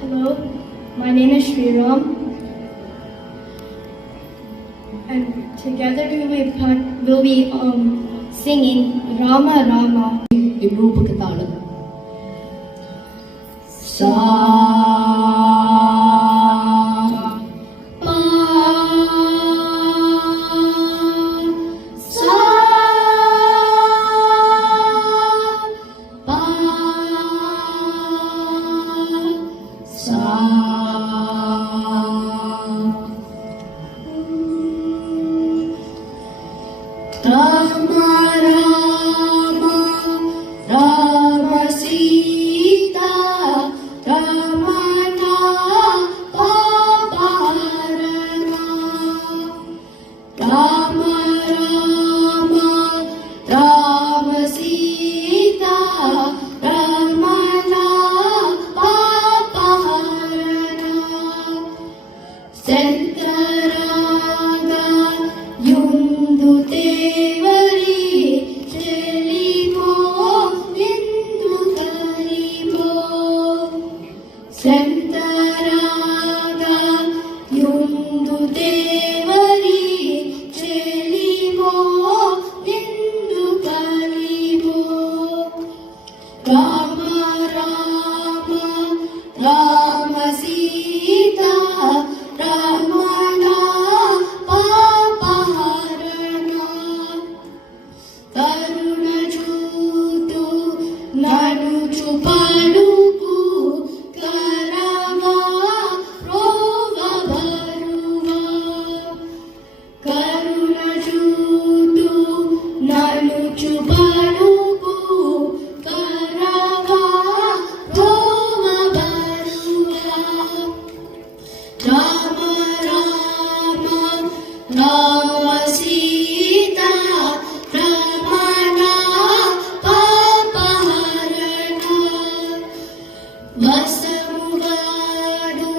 Hello, my name is Sriram, and together we'll be singing Rama Rama. Rupakatālam. Sa pa sa pa sa Rama Rama Rama Sita Ramana Papa Rama Rama Rama Rama Sita Ramana Papa Rama Sentaraga Yundu Devari Chelimo Nindu Karimo Sentaraga Yundu Devari Chelimo Nindu Karimo Rama Rama Rama Sita Ramana Papa Rama Karuna Chutu Nanuchu Paluku Karava Rova Baruva Karuna Chutu Nanuchu Paluku Karava Rova Baruva Rama Rama Rama Sita Ramana Papa Rama Vasamugadu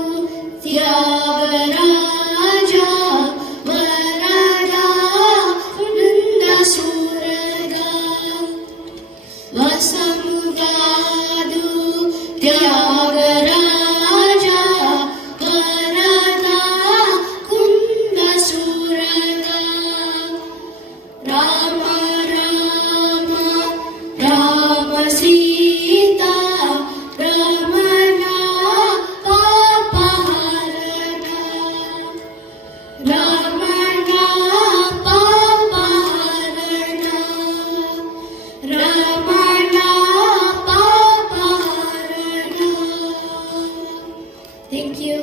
Tyagaraja Varada Vrinda Suraga Vasamugadu Tyagaraja Varada Kunda Suraga Rama Rama Rama Sita Ramana Papa Rama Ramana Papa Rama Ramana Papa Rama. Thank you.